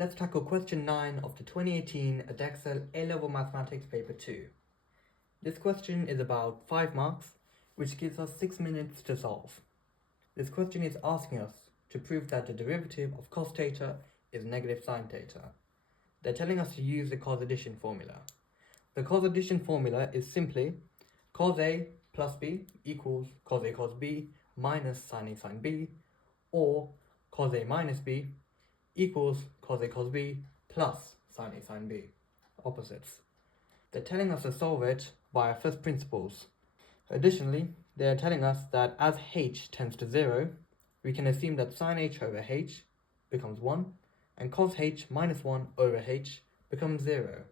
Let's tackle question 9 of the 2018 Edexcel A-Level Mathematics Paper 2. This question is about 5 marks, which gives us 6 minutes to solve. This question is asking us to prove that the derivative of cos theta is negative sine theta. They're telling us to use the cos addition formula. The cos addition formula is simply cos A plus B equals cos A cos B minus sin A sin B, or cos A minus B equals cos A cos B plus sin A sin B, opposites. They're telling us to solve it via first principles. Additionally, they're telling us that as h tends to 0, we can assume that sin h over h becomes 1 and cos h minus 1 over h becomes 0.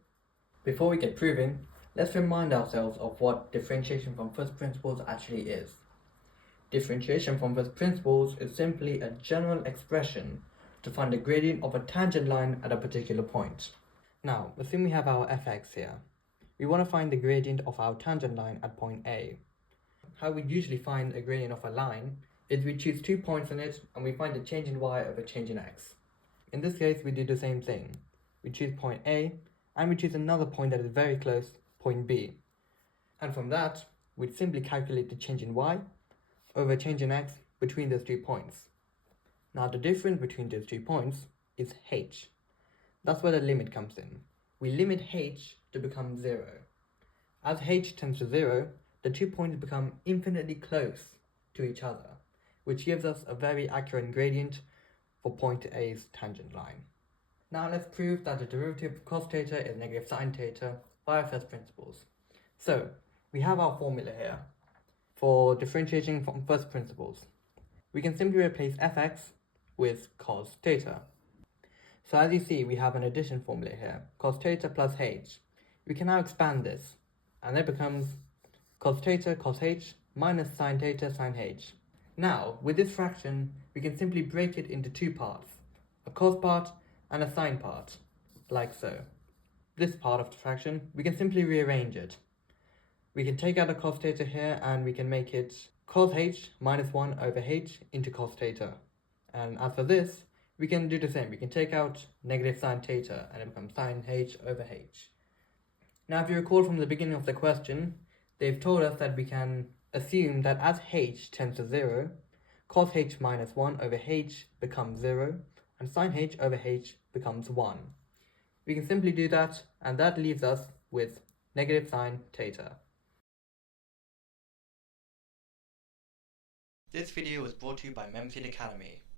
Before we get proving, let's remind ourselves of what differentiation from first principles actually is. Differentiation from first principles is simply a general expression to find the gradient of a tangent line at a particular point. Now, assume we have our fx here. We want to find the gradient of our tangent line at point A. How we usually find a gradient of a line is we choose 2 points on it and we find a change in y over change in x. In this case, we do the same thing. We choose point A and we choose another point that is very close, point B. And from that, we'd simply calculate the change in y over change in x between those 2 points. Now the difference between those 2 points is h. That's where the limit comes in. We limit h to become 0. As h tends to 0, the 2 points become infinitely close to each other, which gives us a very accurate gradient for point A's tangent line. Now let's prove that the derivative of cos theta is negative sine theta via first principles. So we have our formula here for differentiating from first principles. We can simply replace fx with cos theta. So as you see, we have an addition formula here, cos theta plus h. We can now expand this, and it becomes cos theta cos h minus sin theta sin h. Now, with this fraction, we can simply break it into 2 parts, a cos part and a sine part, like so. This part of the fraction, we can simply rearrange it. We can take out a cos theta here and we can make it cos h minus 1 over h into cos theta. And as for this, we can do the same. We can take out negative sine theta and it becomes sin h over h. Now if you recall from the beginning of the question, they've told us that we can assume that as h tends to 0, cos h minus 1 over h becomes 0 and sin h over h becomes 1. We can simply do that, and that leaves us with negative sine theta. This video was brought to you by Memseed Academy.